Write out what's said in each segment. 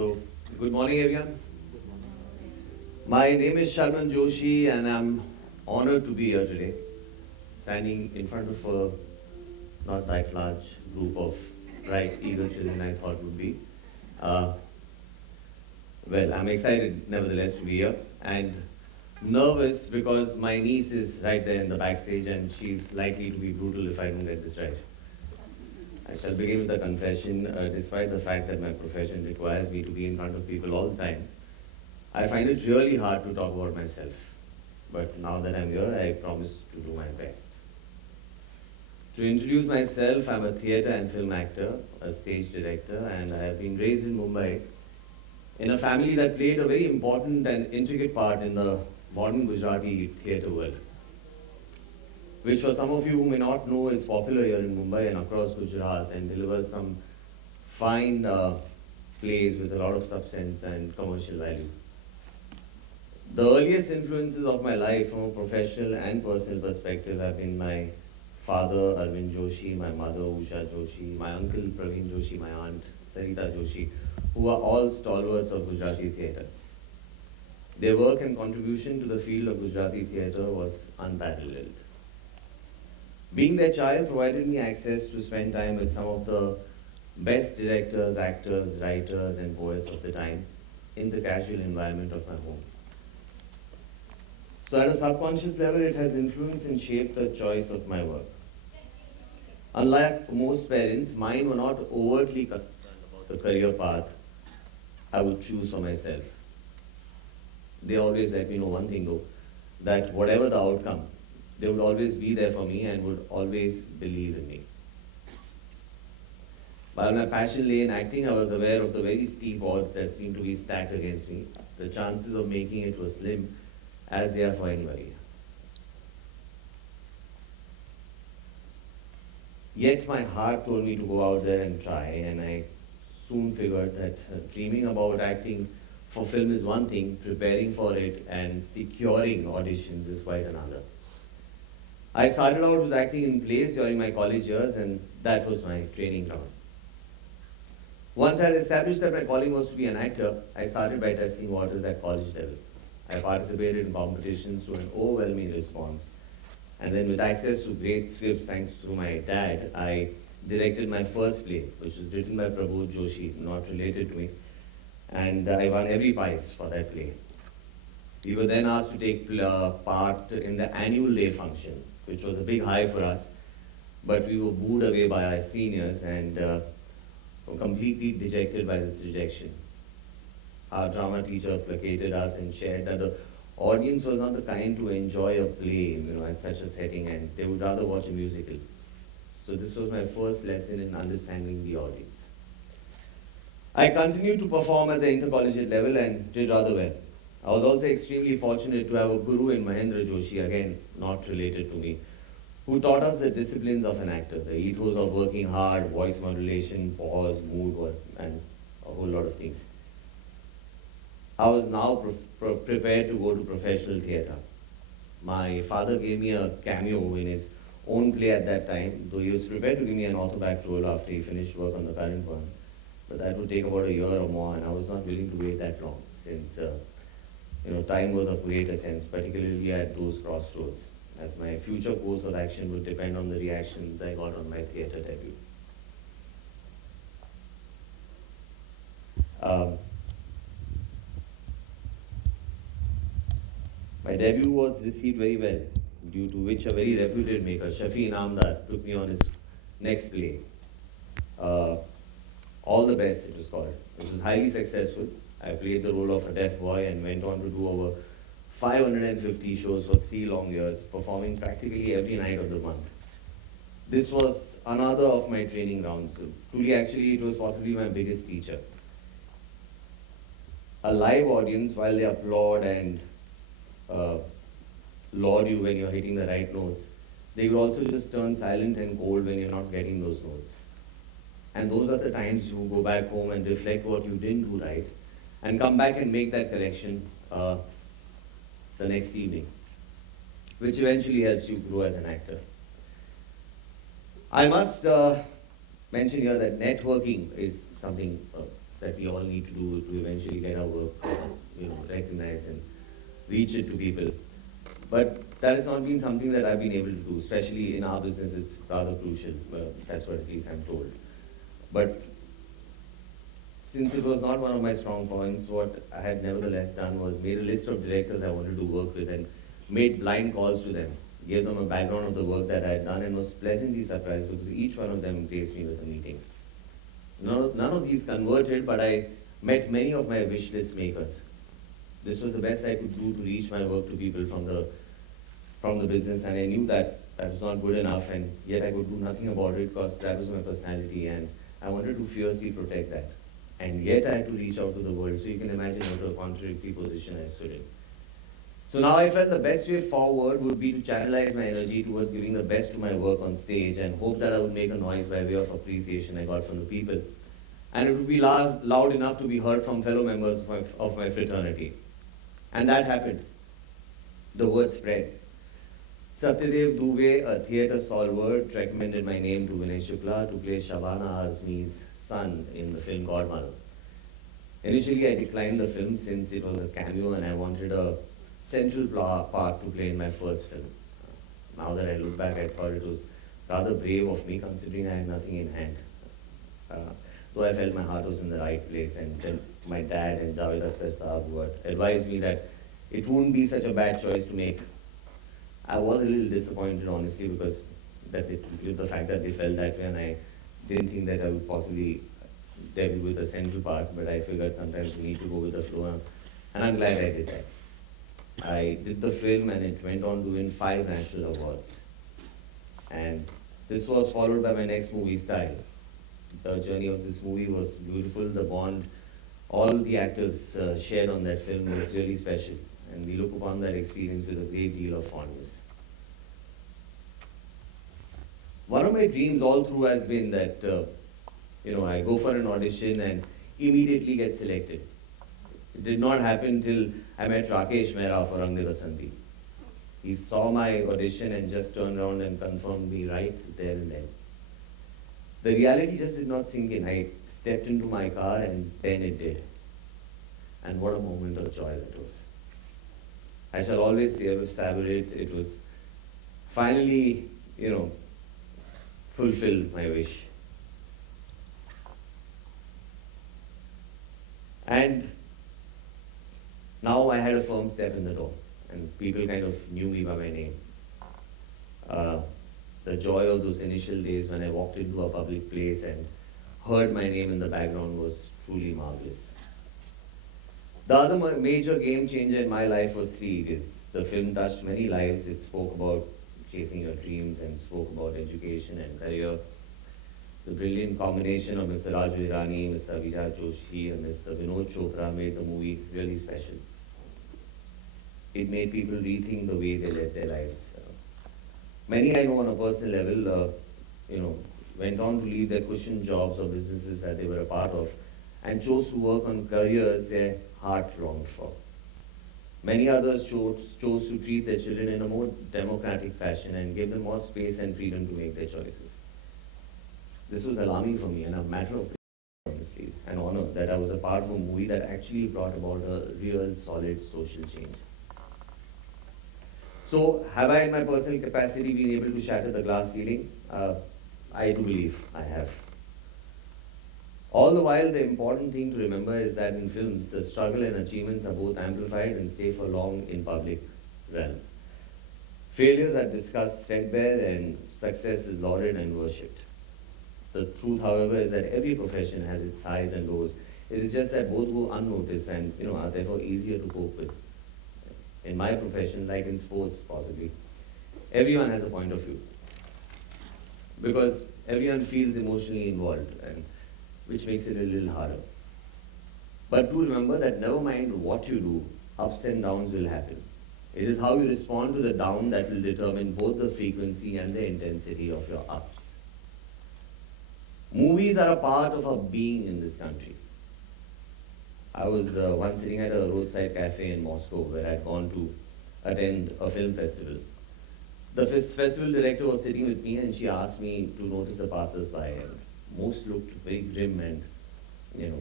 So, good morning everyone. My name is Sharman Joshi and I'm honored to be here today, standing in front of a not that large group of bright, eager children I thought would be. Uh, well, I'm excited nevertheless to be here and nervous because my niece is right there in the backstage and she's likely to be brutal if I don't get this right. I shall begin with a confession. Despite the fact that my profession requires me to be in front of people all the time, I find it really hard to talk about myself. But now that I'm here, I promise to do my best. To introduce myself, I'm a theatre and film actor, a stage director, and I have been raised in Mumbai in a family that played a very important and intricate part in the modern Gujarati theatre world, which for some of you who may not know is popular here in Mumbai and across Gujarat and delivers some fine plays with a lot of substance and commercial value. The earliest influences of my life from a professional and personal perspective have been my father, Arvind Joshi, my mother, Usha Joshi, my uncle, Praveen Joshi, my aunt, Sarita Joshi, who are all stalwarts of Gujarati theatre. Their work and contribution to the field of Gujarati theatre was unparalleled. Being their child provided me access to spend time with some of the best directors, actors, writers, and poets of the time in the casual environment of my home. So at a subconscious level, it has influenced and shaped the choice of my work. Unlike most parents, mine were not overtly concerned about the career path I would choose for myself. They always let me know one thing though, that whatever the outcome, they would always be there for me and would always believe in me. While my passion lay in acting, I was aware of the very steep odds that seemed to be stacked against me. The chances of making it were slim, as they are for anybody. Yet my heart told me to go out there and try, and I soon figured that dreaming about acting for film is one thing, preparing for it and securing auditions is quite another. I started out with acting in plays during my college years, and that was my training ground. Once I had established that my calling was to be an actor, I started by testing waters at college level. I participated in competitions to an overwhelming response. And then with access to great scripts thanks to my dad, I directed my first play, which was written by Prabodh Joshi, not related to me. And I won every prize for that play. We were then asked to take part in the annual day function, which was a big high for us, but we were booed away by our seniors and were completely dejected by this rejection. Our drama teacher placated us and shared that the audience was not the kind to enjoy a play, at such a setting, and they would rather watch a musical. So this was my first lesson in understanding the audience. I continued to perform at the intercollegiate level and did rather well. I was also extremely fortunate to have a guru in Mahendra Joshi, again not related to me, who taught us the disciplines of an actor, the ethos of working hard, voice modulation, pause, mood work, and a whole lot of things. I was now prepared to go to professional theatre. My father gave me a cameo in his own play at that time, though he was prepared to give me an author-backed role after he finished work on the current one. But that would take about a year or more, and I was not willing to wait that long, since time was of great essence, particularly at those crossroads, as my future course of action would depend on the reactions I got on my theatre debut. My debut was received very well, due to which a very reputed maker, Shafi Inamdar, took me on his next play. All the Best, it was called. It was highly successful. I played the role of a deaf boy and went on to do over 550 shows for 3 long years, performing practically every night of the month. This was another of my training grounds. So truly, actually, it was possibly my biggest teacher. A live audience, while they applaud and laud you when you're hitting the right notes, they will also just turn silent and cold when you're not getting those notes. And those are the times you go back home and reflect what you didn't do right, and come back and make that correction the next evening, which eventually helps you grow as an actor. I must mention here that networking is something that we all need to do to eventually get our work, recognized and reach it to people. But that has not been something that I've been able to do, especially in our business. It's rather crucial. That's what at least I'm told. But since it was not one of my strong points, what I had nevertheless done was made a list of directors I wanted to work with and made blind calls to them, gave them a background of the work that I had done, and was pleasantly surprised because each one of them graced me with a meeting. None of these converted, but I met many of my wish list makers. This was the best I could do to reach my work to people from the business, and I knew that that was not good enough, and yet I could do nothing about it because that was my personality, and I wanted to fiercely protect that. And yet I had to reach out to the world, so you can imagine what a contradictory position I stood in. So now I felt the best way forward would be to channelize my energy towards giving the best to my work on stage and hope that I would make a noise by way of appreciation I got from the people. And it would be loud enough to be heard from fellow members of my fraternity. And that happened. The word spread. Satyadev Dubey, a theatre stalwart, recommended my name to Vinay Shukla to play Shabana Azmi's son in the film Godmother. Initially, I declined the film since it was a cameo and I wanted a central part to play in my first film. Now that I look back, I thought it was rather brave of me considering I had nothing in hand. Though I felt my heart was in the right place, and then my dad and Javed Akhtar Saab who had advised me that it wouldn't be such a bad choice to make. I was a little disappointed, honestly, because with the fact that they felt that way, and I didn't think that I would possibly debut with a central part, but I figured sometimes we need to go with the flow, and I'm glad I did that. I did the film and it went on to win 5 national awards. And this was followed by my next movie, Style. The journey of this movie was beautiful. The bond all the actors shared on that film was really special. And we look upon that experience with a great deal of fondness. One of my dreams all through has been that, I go for an audition and immediately get selected. It did not happen till I met Rakesh Mehra for Rang De Basanti. He saw my audition and just turned around and confirmed me right there and then. The reality just did not sink in. I stepped into my car and then it did. And what a moment of joy that was. I shall always savor it. It was finally, fulfilled my wish. And now I had a firm step in the door, and people kind of knew me by my name. The joy of those initial days when I walked into a public place and heard my name in the background was truly marvelous. The other major game changer in my life was Three Idiots. The film touched many lives. It spoke about chasing your dreams and spoke about education and career. The brilliant combination of Mr. Raju Hirani, Mr. Virat Joshi, and Mr. Vinod Chopra made the movie really special. It made people rethink the way they led their lives. Many I know on a personal level, went on to leave their cushioned jobs or businesses that they were a part of and chose to work on careers their heart longed for. Many others chose to treat their children in a more democratic fashion and give them more space and freedom to make their choices. This was alarming for me and a matter of honestly, an honor that I was a part of a movie that actually brought about a real solid social change. So, have I in my personal capacity been able to shatter the glass ceiling? I do believe I have. All the while, the important thing to remember is that in films, the struggle and achievements are both amplified and stay for long in public realm. Failures are discussed threadbare and success is lauded and worshipped. The truth, however, is that every profession has its highs and lows. It is just that both go unnoticed and are therefore easier to cope with. In my profession, like in sports possibly, everyone has a point of view. Because everyone feels emotionally involved, and which makes it a little harder. But do remember that never mind what you do, ups and downs will happen. It is how you respond to the down that will determine both the frequency and the intensity of your ups. Movies are a part of our being in this country. I was once sitting at a roadside cafe in Moscow where I had gone to attend a film festival. The festival director was sitting with me and she asked me to notice the passers-by, and most looked very grim and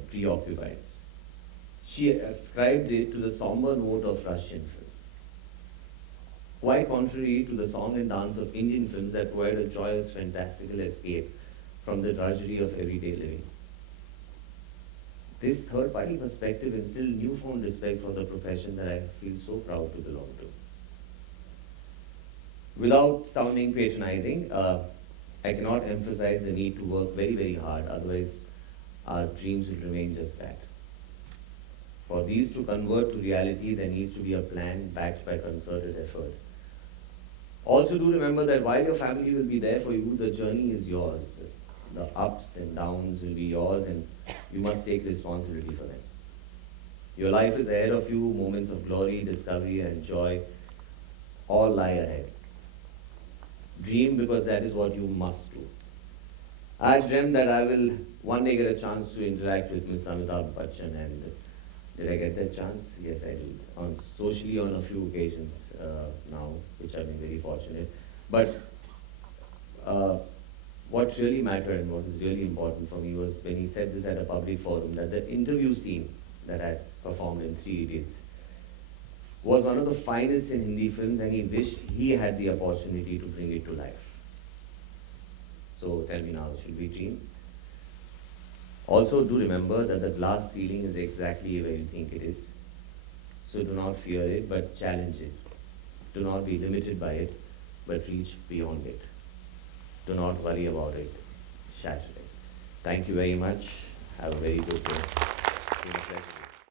preoccupied. She ascribed it to the somber note of Russian film, quite contrary to the song and dance of Indian films that provide a joyous, fantastical escape from the drudgery of everyday living. This third-party perspective instilled newfound respect for the profession that I feel so proud to belong to. Without sounding patronizing, I cannot emphasize the need to work very, very hard, otherwise our dreams will remain just that. For these to convert to reality, there needs to be a plan backed by concerted effort. Also do remember that while your family will be there for you, the journey is yours. The ups and downs will be yours, and you must take responsibility for them. Your life is ahead of you, moments of glory, discovery, and joy all lie ahead. Dream, because that is what you must do. I dreamt that I will one day get a chance to interact with Mr. Amitabh Bachchan, and did I get that chance? Yes, I did. Socially on a few occasions now, which I've been very fortunate. But what really mattered and what was really important for me was when he said this at a public forum, that the interview scene that I performed in Three Idiots was one of the finest in Hindi films, and he wished he had the opportunity to bring it to life. So tell me now, should we dream? Also do remember that the glass ceiling is exactly where you think it is. So do not fear it, but challenge it. Do not be limited by it, but reach beyond it. Do not worry about it, shatter it. Thank you very much. Have a very good day.